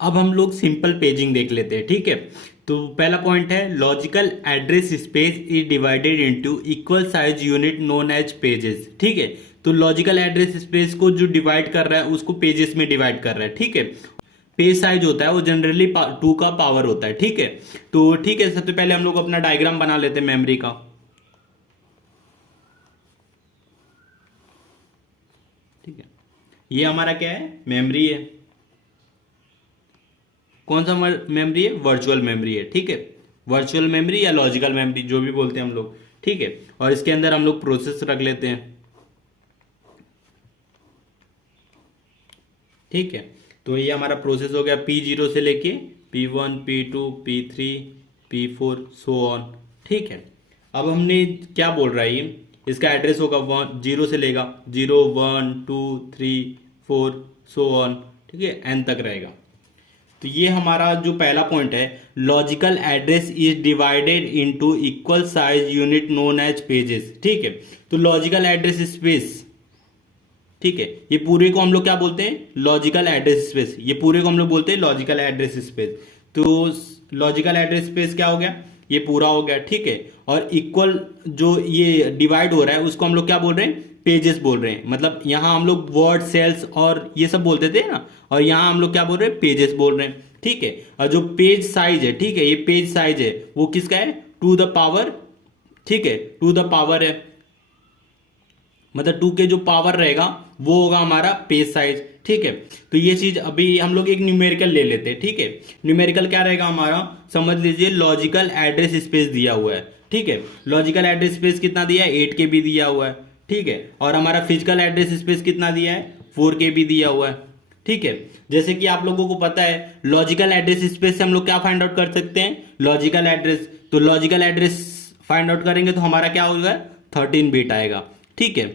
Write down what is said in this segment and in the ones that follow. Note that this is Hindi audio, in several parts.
अब हम लोग सिंपल पेजिंग देख लेते हैं, ठीक है। तो पहला पॉइंट है logical address space is divided into equal size unit known as pages, ठीक है। तो लॉजिकल एड्रेस स्पेस को जो डिवाइड कर रहा है उसको पेजेस में डिवाइड कर रहा है, ठीक है। पेज साइज होता है वो जनरली 2 का पावर होता है, ठीक है। तो ठीक है, सबसे पहले हम लोग अपना डायग्राम बना लेते हैं मेमोरी का। ठीक है, ये हमारा क्या है, मेमोरी है। कौन सा मेमोरी है, वर्चुअल मेमोरी है, ठीक है। वर्चुअल मेमोरी या लॉजिकल मेमोरी जो भी बोलते हैं हम लोग, ठीक है। और इसके अंदर हम लोग प्रोसेस रख लेते हैं, ठीक है। तो ये हमारा प्रोसेस हो गया P0 से लेके P1 P2 P3 P4 so on, ठीक है। अब हमने क्या बोल रहा है ये, इसका एड्रेस होगा 0 से लेगा 0 1 2 3 4 सो ऑन, ठीक है, एन तक रहेगा। तो ये हमारा जो पहला पॉइंट है, logical address is divided into equal size unit known as pages, ठीक है। तो लॉजिकल एड्रेस स्पेस, ठीक है, ये पूरे को हम लोग क्या बोलते हैं, लॉजिकल एड्रेस स्पेस। ये पूरे को हम लोग बोलते हैं लॉजिकल एड्रेस स्पेस। तो लॉजिकल एड्रेस स्पेस क्या हो गया, ये पूरा हो गया, ठीक है। और इक्वल जो ये डिवाइड हो रहा है उसको हम लोग क्या बोल रहे हैं, पेजेस बोल रहे हैं। मतलब यहां हम लोग वर्ड सेल्स और ये सब बोलते थे ना, और यहां हम लोग क्या बोल रहे हैं, पेजेस बोल रहे हैं, ठीक है। और जो पेज साइज है, ठीक है, ये पेज साइज है वो किसका है, टू द पावर, ठीक है, टू द पावर है, मतलब 2 के जो पावर रहेगा वो होगा हमारा पेज साइज, ठीक है। तो ये चीज अभी हम लोग एक न्यूमेरिकल ले लेते हैं, ठीक है। न्यूमेरिकल क्या रहेगा हमारा, समझ लीजिए लॉजिकल एड्रेस स्पेस दिया हुआ है, ठीक है। लॉजिकल एड्रेस स्पेस कितना दिया है, 8 KB दिया हुआ है, ठीक है। और हमारा फिजिकल एड्रेस स्पेस कितना दिया है, 4 KB दिया हुआ है, ठीक है। जैसे कि आप लोगों को पता है लॉजिकल एड्रेस स्पेस से हम लोग क्या फाइंड आउट कर सकते हैं, लॉजिकल एड्रेस। तो लॉजिकल एड्रेस फाइंड आउट करेंगे तो हमारा क्या होगा, 13 बिट आएगा, ठीक है।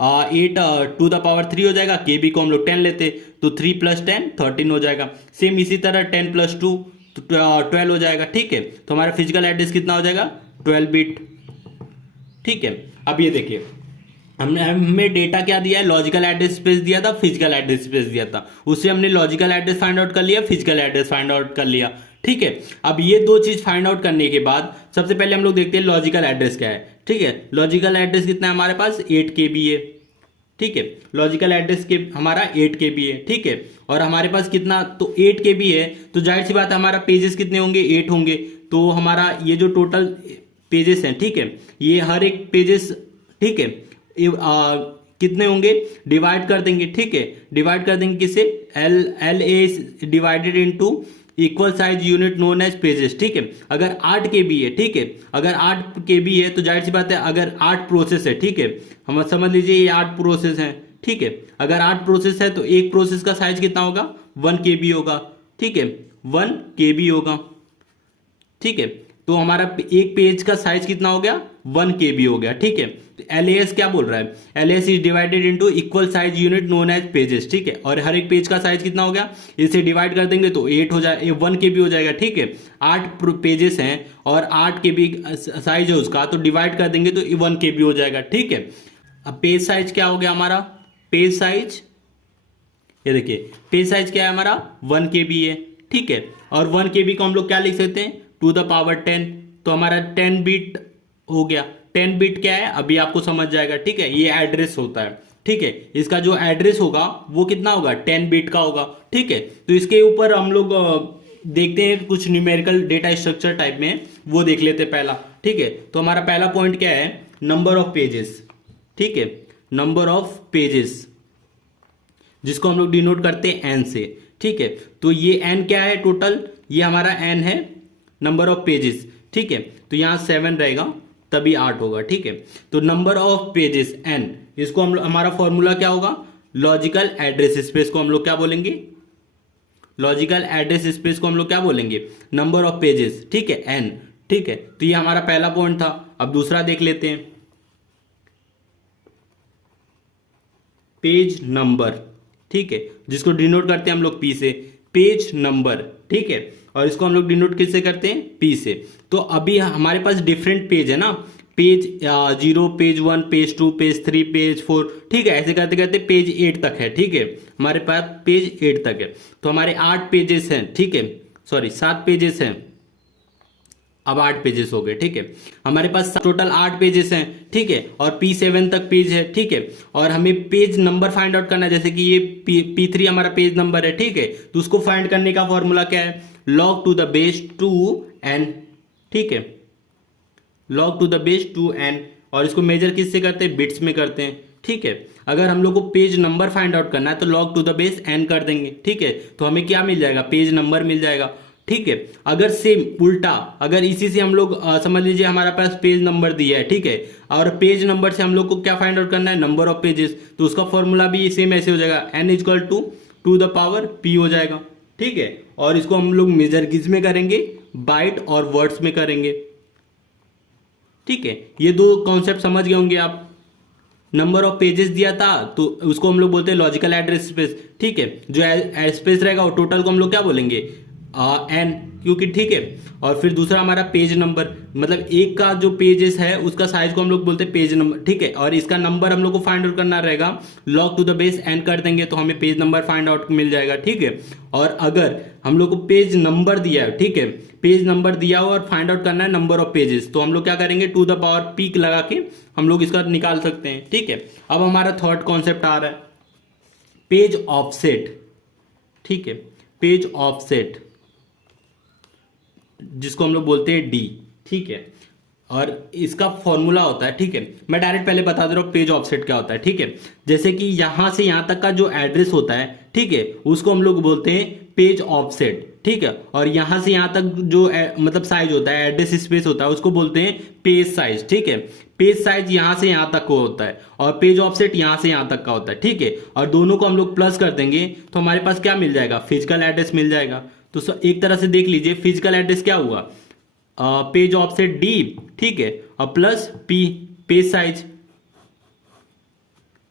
8 टू द पावर 3 हो जाएगा, KB को हम लोग 10 लेते, तो 3 + 10 13 हो जाएगा। सेम इसी तरह 10 + 2 तो 12 हो जाएगा, ठीक है। तो हमारा फिजिकल एड्रेस कितना हो जाएगा, 12 बिट, ठीक है। अब ये देखिए हमने हमें डेटा क्या दिया है, लॉजिकल एड्रेस स्पेस दिया था, फिजिकल एड्रेस स्पेस दिया था। उससे हमने लॉजिकल एड्रेस फाइंड आउट कर लिया, फिजिकल एड्रेस फाइंड आउट कर लिया, ठीक है। अब ये दो चीज फाइंड आउट करने के बाद सबसे पहले हम लोग देखते हैं लॉजिकल एड्रेस क्या है, ठीक है। लॉजिकल एड्रेस कितना है हमारे पास, 8 KB है, ठीक है। लॉजिकल एड्रेस के हमारा 8 KB है, ठीक है। और हमारे पास कितना, तो 8 KB है, तो जाहिर सी बात है हमारा पेजेस कितने होंगे, 8 होंगे। तो हमारा ये जो टोटल पेजेस हैं, ठीक है, ये हर एक पेजेस, ठीक है, कितने होंगे, डिवाइड कर देंगे, ठीक है। डिवाइड कर देंगे किससे, LA divided into equal size unit known as pages, ठीक है। अगर 8 KB है, ठीक है, अगर 8 KB है तो जाहिर सी बात है अगर 8 प्रोसेस है, ठीक है, हम समझ लीजिए ये 8 प्रोसेस हैं, ठीक है। अगर 8 प्रोसेस है तो एक प्रोसेस का साइज कितना होगा, 1 KB होगा, ठीक है, 1 KB होगा, ठीक है। तो हमारा एक पेज का साइज कितना हो गया, 1 KB हो गया, ठीक है। तो LAS क्या बोल रहा है, LAS is divided into equal size unit known as pages, ठीक है। और हर एक पेज का साइज कितना हो गया, इसे डिवाइड कर देंगे तो 8 हो जाए 1 KB हो जाएगा, ठीक है। 8 पेजेस हैं और 8 KB साइज है उसका, तो डिवाइड कर देंगे तो 1 KB हो जाएगा, ठीक है। अब पेज साइज क्या हो गया हमारा, पेज साइज, ये देखिए पेज साइज क्या है हमारा, 1 KB है, ठीक है। और 1 KB को हम लोग क्या लिख सकते हैं, टू द पावर 10, तो हमारा 10 बिट हो गया। 10 बिट क्या है अभी आपको समझ जाएगा, ठीक है, ये एड्रेस होता है, ठीक है। इसका जो एड्रेस होगा वो कितना होगा, 10 बिट का होगा, ठीक है। तो इसके ऊपर हम लोग देखते हैं कुछ न्यूमेरिकल डेटा स्ट्रक्चर टाइप में, वो देख लेते हैं पहला, ठीक है। तो हमारा पहला पॉइंट क्या है, नंबर ऑफ पेजेस, ठीक है, नंबर ऑफ पेजेस, जिसको हम लोग डिनोट करते हैं n से, ठीक है। तो ये n क्या है टोटल, ये हमारा n है नंबर ऑफ पेजेस, ठीक है। तो यहां 7 रहेगा तभी 8 होगा, ठीक है। तो नंबर ऑफ पेजेस n, इसको हम हमारा फॉर्मूला क्या होगा, लॉजिकल एड्रेस स्पेस को हम लोग क्या बोलेंगे, लॉजिकल एड्रेस स्पेस को हम लोग क्या बोलेंगे, नंबर ऑफ पेजेस, ठीक है, n, ठीक है। तो ये हमारा पहला पॉइंट था। अब दूसरा देख लेते हैं, पेज नंबर, ठीक है, जिसको डिनोट करते हैं हम लोग P से, पेज नंबर, ठीक है। और इसको हम लोग डिनोट किससे करते हैं, P से। तो अभी हमारे पास डिफरेंट पेज है ना, page 0, page 1, page 2, page 3, page 4, ठीक है, ऐसे करते करते पेज 8 तक है, ठीक है, हमारे पास पेज 8 तक है। तो हमारे 8 पेजेस हैं, ठीक है, सॉरी 7 पेजेस हैं, अब 8 पेजेस हो गए, ठीक है, हमारे पास टोटल 8 पेजेस हैं, ठीक है, और P7 तक पेज है, ठीक है, और हमें पेज नंबर फाइंड आउट करना है, जैसे कि ये P3 हमारा पेज नंबर है, ठीक है, तो उसको फाइंड करने का फॉर्मूला क्या है, log to the base 2n, ठीक है, log to the base 2n, और इसको मेजर किससे करते हैं, बिट्स में करते हैं, ठीक है। अगर हम लोग को पेज नंबर फाइंड आउट करना है तो log to the base n कर देंगे, ठीक है, तो हमें क्या मिल जाएगा, पेज नंबर मिल जाएगा, ठीक है। अगर सेम उल्टा, अगर इसी से हम लोग समझ लीजिए हमारा पास पेज नंबर दिया है, ठीक है, और पेज नंबर से हम लोग को क्या फाइंड आउट करना है, नंबर ऑफ पेजेस, तो उसका फॉर्मूला भी सेम ऐसे हो जाएगा, n equal to two the power p हो जाएगा, ठीक है। और इसको हम लोग मेजर किस में करेंगे, बाइट और वर्ड्स में करेंगे, ठीक है। ये दो कॉन्सेप्ट समझ गए होंगे आप। नंबर ऑफ पेजेस दिया था तो उसको हम लोग बोलते हैं लॉजिकल एड्रेस स्पेस, ठीक है, जो स्पेस रहेगा वो टोटल को हम लोग क्या बोलेंगे, एन, क्योंकि ठीक है। और फिर दूसरा हमारा पेज नंबर, मतलब एक का जो पेजेस है उसका साइज को हम लोग बोलते हैं पेज नंबर, ठीक है, और इसका नंबर हम लोग को फाइंड आउट करना रहेगा, log to the base n कर देंगे तो हमें पेज नंबर फाइंड आउट मिल जाएगा, ठीक है। और अगर हम लोग को पेज नंबर दिया है, ठीक है, पेज नंबर दिया हो और फाइंड आउट करना है नंबर ऑफ पेजेस, तो हम लोग क्या करेंगे, टू द पावर पी लगा के हम लोग इसका निकाल सकते हैं, ठीक है। अब हमारा थर्ड कॉन्सेप्ट आ रहा है पेज ऑफसेट, ठीक है, पेज ऑफसेट जिसको हम लोग बोलते हैं डी, ठीक है, और इसका फॉर्मूला होता है, ठीक है, मैं डायरेक्ट पहले बता दे रहा हूं पेज ऑफसेट क्या होता है, ठीक है। जैसे कि यहां से यहां तक का जो एड्रेस होता है, ठीक है, उसको हम लोग बोलते हैं पेज ऑफसेट, ठीक है, और यहां से यहां तक जो मतलब साइज होता है, एड्रेस स्पेस होता है, उसको बोलते हैं पेज साइज, ठीक है। पेज साइज यहां से यहां तक को होता है और पेज ऑफसेट यहां से यहां तक का होता है, ठीक है, और दोनों को हम लोग प्लस कर देंगे तो हमारे पास क्या मिल जाएगा, फिजिकल एड्रेस मिल जाएगा। तो एक तरह से देख लीजिए फिजिकल एड्रेस क्या हुआ, पेज ऑफसेट डी, ठीक है, और प्लस पी पेज साइज,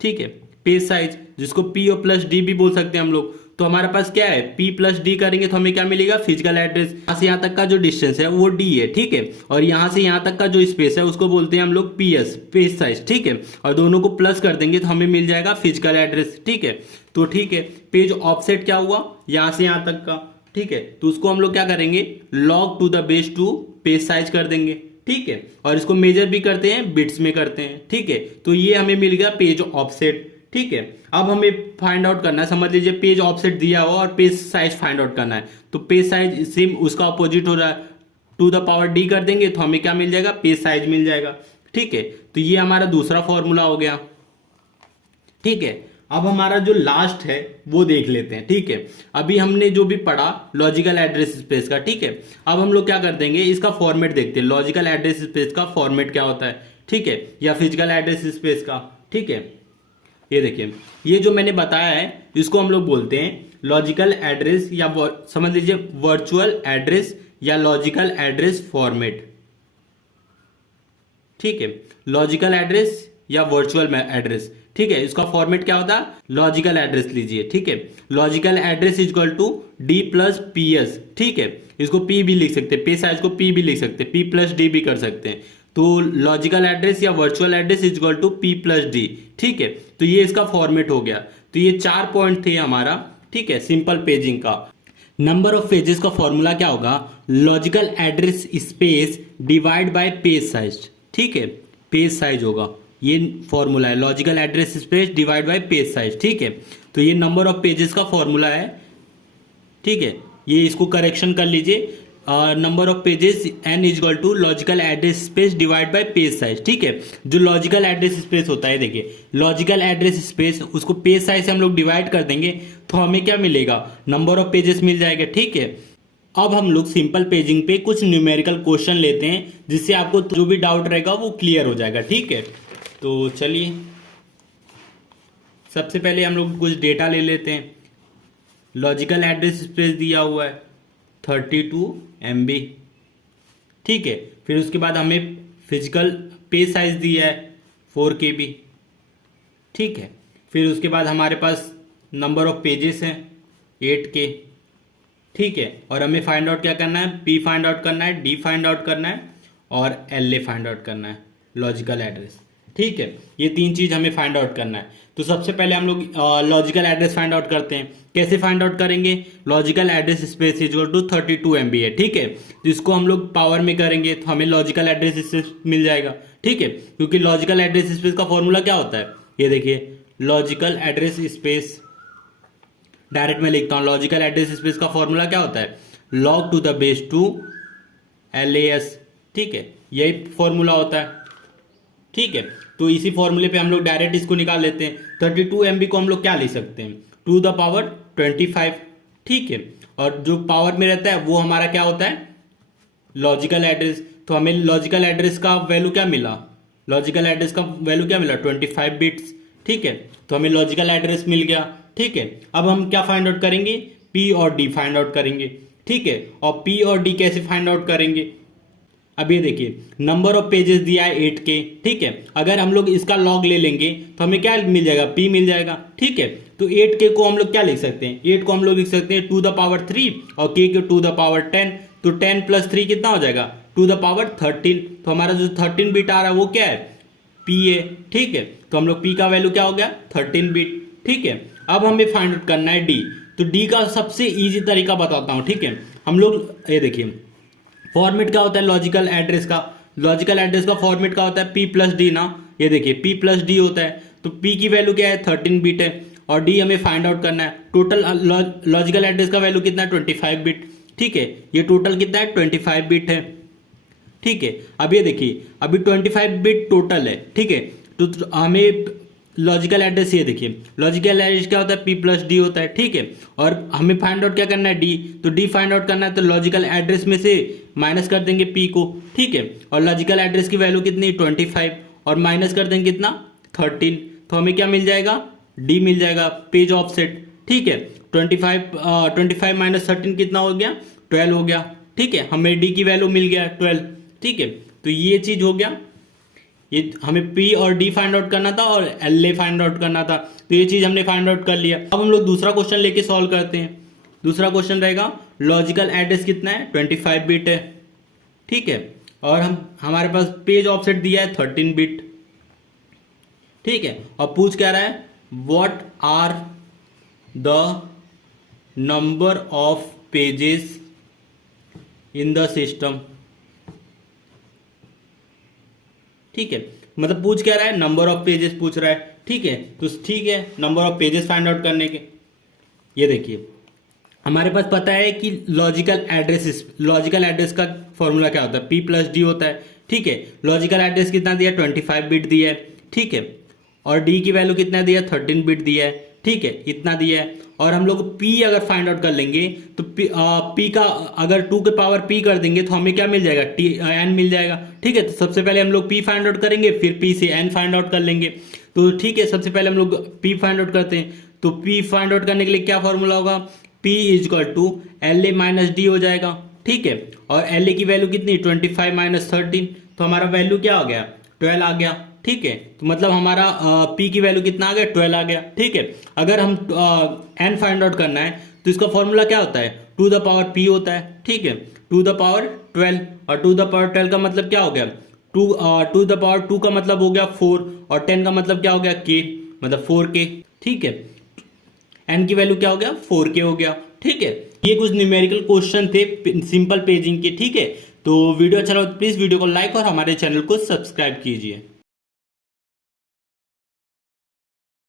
ठीक है, पेज साइज जिसको पी और प्लस डी भी बोल सकते हैं हम लोग। तो हमारे पास क्या है, पी प्लस डी करेंगे तो हमें क्या मिलेगा, फिजिकल एड्रेस। यहां से यहां तक का जो डिस्टेंस है वो डी है, ठीक है, और यहां से यहां तक का जो स्पेस है उसको बोलते हैं हम लोग पीएस, पेज साइज, ठीक है, और दोनों को प्लस कर देंगे तो हमें मिल जाएगा फिजिकल एड्रेस, ठीक है। तो ठीक है, पेज ऑफसेट क्या हुआ, यहां से यहां तक का, ठीक है, तो उसको हम लोग क्या करेंगे, log to the base 2 page size कर देंगे, ठीक है, और इसको मेजर भी करते हैं, बिट्स में करते हैं, ठीक है। तो ये हमें मिल गया पेज ऑफसेट, ठीक है। अब हमें फाइंड आउट करना है, समझ लीजिए पेज ऑफसेट दिया हुआ और पेज साइज फाइंड आउट करना है, तो पेज साइज सेम उसका अपोजिट हो रहा है, टू द पावर डी कर देंगे तो हमें क्या मिल जाएगा, पेज साइज मिल जाएगा, ठीक है। तो ये हमारा दूसरा फॉर्मूला हो गया, ठीक है। अब हमारा जो लास्ट है वो देख लेते हैं, ठीक है। अभी हमने जो भी पढ़ा लॉजिकल एड्रेस स्पेस का, ठीक है, अब हम लोग क्या कर देंगे, इसका फॉर्मेट देखते हैं, लॉजिकल एड्रेस स्पेस का फॉर्मेट क्या होता है, ठीक है, या फिजिकल एड्रेस स्पेस का, ठीक है। ये देखिए, ये जो मैंने बताया है इसको हम लोग बोलते हैं लॉजिकल एड्रेस, या समझ लीजिए वर्चुअल एड्रेस या लॉजिकल एड्रेस फॉर्मेट, ठीक है, लॉजिकल एड्रेस या वर्चुअल एड्रेस, ठीक है। इसका फॉर्मेट क्या होता है, लॉजिकल एड्रेस लीजिए, ठीक है, logical address equal to D plus P S, ठीक है, इसको पी भी लिख सकते हैं, पेज साइज को पी भी लिख सकते हैं, पी प्लस डी भी कर सकते हैं। तो लॉजिकल एड्रेस या virtual address equal to P plus D, ठीक है। तो ये इसका फॉर्मेट हो गया। तो ये 4 पॉइंट थे हमारा, ठीक है, सिंपल पेजिंग का। नंबर ऑफ पेजेस का फॉर्मूला क्या होगा, logical address space divide by page size, ठीक है, पेज साइज होगा, ये फॉर्मूला है, logical address space divide by page size, ठीक है। तो ये नंबर ऑफ पेजेस का फॉर्मूला है, ठीक है, ये इसको करेक्शन कर लीजिए, number of pages n equal to logical address space divide by page size, ठीक है। जो लॉजिकल एड्रेस स्पेस होता है, देखिए लॉजिकल एड्रेस स्पेस उसको पेज साइज से हम लोग डिवाइड कर देंगे तो हमें क्या मिलेगा, नंबर ऑफ पेजेस मिल जाएगा, ठीक है। अब हम लोग सिंपल पेजिंग पे कुछ न्यूमेरिकल क्वेश्चन लेते हैं जिससे आपको जो भी डाउट रहेगा वो क्लियर हो जाएगा, ठीक है। तो चलिए सबसे पहले हम लोग कुछ डेटा ले लेते हैं। लॉजिकल एड्रेस स्पेस दिया हुआ है 32 MB, ठीक है। फिर उसके बाद हमें फिजिकल पेज साइज दिया है 4 KB, ठीक है। फिर उसके बाद हमारे पास नंबर ऑफ पेजेस हैं 8K, ठीक है। और हमें फाइंड आउट क्या करना है, P फाइंड आउट करना है, D फाइंड आउट करना है और LA फाइंड आउट करना है, लॉजिकल एड्रेस। ठीक है, ये 3 चीज हमें फाइंड आउट करना है। तो सबसे पहले हम लोग लॉजिकल एड्रेस फाइंड आउट करते हैं। कैसे फाइंड आउट करेंगे? Logical address space equal to 32 MB है। ठीक है, तो इसको हम लोग पावर में करेंगे तो हमें लॉजिकल एड्रेस स्पेस मिल जाएगा। ठीक है, क्योंकि लॉजिकल एड्रेस स्पेस का फॉर्मूला क्या होता है, ये देखिए, लॉजिकल एड्रेस स्पेस, डायरेक्ट मैं लिखता हूं, लॉजिकल एड्रेस स्पेस का फॉर्मूला क्या होता है, log to the base 2 LAS। ठीक है, यही फॉर्मूला होता है। ठीक है, तो इसी फॉर्मूले पे हम लोग डायरेक्ट इसको निकाल लेते हैं। 32 MB को हम लोग क्या लिख सकते हैं, टू द पावर 25। ठीक है, और जो पावर में रहता है वो हमारा क्या होता है, लॉजिकल एड्रेस। तो हमें लॉजिकल एड्रेस का वैल्यू क्या मिला, लॉजिकल एड्रेस का वैल्यू क्या मिला, 25 बिट्स। ठीक है, तो हमें लॉजिकल एड्रेस मिल गया। ठीक है, अब हम क्या फाइंड आउट करेंगे, P और D फाइंड आउट करेंगे। ठीक है, और P और D कैसे फाइंड आउट करेंगे, अब ये देखिए, नंबर ऑफ पेजेस दिया है 8K। ठीक है, अगर हम लोग इसका लॉग ले लेंगे तो हमें क्या मिल जाएगा, P मिल जाएगा। ठीक है, तो 8K को हम लोग क्या लिख सकते हैं, 8 को हम लोग लिख सकते हैं टू द पावर 3 और K को टू द पावर 10। तो 10 + 3 कितना हो जाएगा, टू द पावर 13। तो हमारा जो 13 बिट आ रहा है वो क्या है, P है। ठीक है, तो हम लोग P का वैल्यू क्या हो गया, 13 बिट। ठीक है, अब हमें फाइंड आउट करना है D। तो D का सबसे इजी तरीका बताता हूं। ठीक है, हम लोग ये देखिए, फॉर्मेट क्या होता है लॉजिकल एड्रेस का, लॉजिकल एड्रेस का फॉर्मेट क्या होता है, P + D ना। ये देखिए, P + D होता है। तो P की वैल्यू क्या है, 13 बिट है, और D हमें फाइंड आउट करना है। टोटल लॉजिकल एड्रेस का वैल्यू कितना है, 25 बिट। ठीक है, ये टोटल कितना है, 25 बिट है। ठीक है, अब ये देखिए, अभी 25 बिट टोटल है। ठीक है, तो हमें लॉजिकल एड्रेस, ये देखिए, लॉजिकल एड्रेस क्या होता है, P + D होता है। ठीक है, और हमें फाइंड आउट क्या करना है, D। तो D फाइंड आउट करना है, तो लॉजिकल एड्रेस में से माइनस कर देंगे P को। ठीक है, और लॉजिकल एड्रेस की वैल्यू कितनी, 25, और माइनस कर देंगे कितना, 13। तो हमें क्या मिल जाएगा, D मिल जाएगा, पेज ऑफसेट। ठीक है, 25 - 13 कितना हो गया, 12 हो गया। ठीक है, हमें D की वैल्यू मिल गया 12। ठीक है, तो ये चीज हो गया, ये हमें P और D फाइंड आउट करना था और LA फाइंड आउट करना था। तो ये चीज हमने फाइंड आउट कर लिया। अब हम लोग दूसरा क्वेश्चन लेके सॉल्व करते हैं। दूसरा क्वेश्चन रहेगा, लॉजिकल एड्रेस कितना है, 25 बिट है। ठीक है, और हमारे पास पेज ऑफसेट दिया है 13 बिट। ठीक है, और पूछ क्या रहा है, what are the number of pages in the system. ठीक है, मतलब पूछ क्या रहा है, नंबर ऑफ पेजेस पूछ रहा है। ठीक है, तो ठीक है, number of pages find out करने के, ये देखिए, हमारे पास पता है कि लॉजिकल एड्रेस का फॉर्मूला क्या होता है, P + D होता है। ठीक है, लॉजिकल एड्रेस कितना दिया, 25 बिट दिया है। ठीक है, और D की वैल्यू कितना दिया, 13 बिट दिया है। ठीक है, इतना दिया है, और हम लोग P अगर फाइंड आउट कर लेंगे तो P का अगर 2 के पावर P कर देंगे तो हमें क्या मिल जाएगा, N मिल जाएगा। ठीक है, तो सबसे पहले हम लोग P फाइंड आउट करेंगे, फिर P से N फाइंड आउट कर लेंगे। तो ठीक है, सबसे पहले हम लोग P फाइंड आउट करते हैं। तो P फाइंड आउट करने के लिए क्या फॉर्मूला होगा, P = LA - D हो जाएगा। ठीक है, और LA की वैल्यू कितनी, 25 - 13। तो हमारा वैल्यू क्या आ गया, 12 आ गया। ठीक है, तो मतलब हमारा P की वैल्यू कितना आ गया, 12 आ गया। ठीक है, अगर हम N फाइंड आउट करना है तो इसका फॉर्मूला क्या होता है, टू द पावर P होता है। ठीक है, टू द पावर 12, और टू द पावर 12 का मतलब क्या हो गया, टू द पावर 2 का मतलब हो गया 4, और 10 का मतलब क्या हो गया, K, मतलब 4K। ठीक है, N की वैल्यू क्या हो गया, 4K हो गया। ठीक है, ये कुछ न्यूमेरिकल क्वेश्चन थे सिंपल पेजिंग के। ठीक है, तो वीडियो अच्छा लगा तो प्लीज वीडियो को लाइक और हमारे चैनल को सब्सक्राइब कीजिए।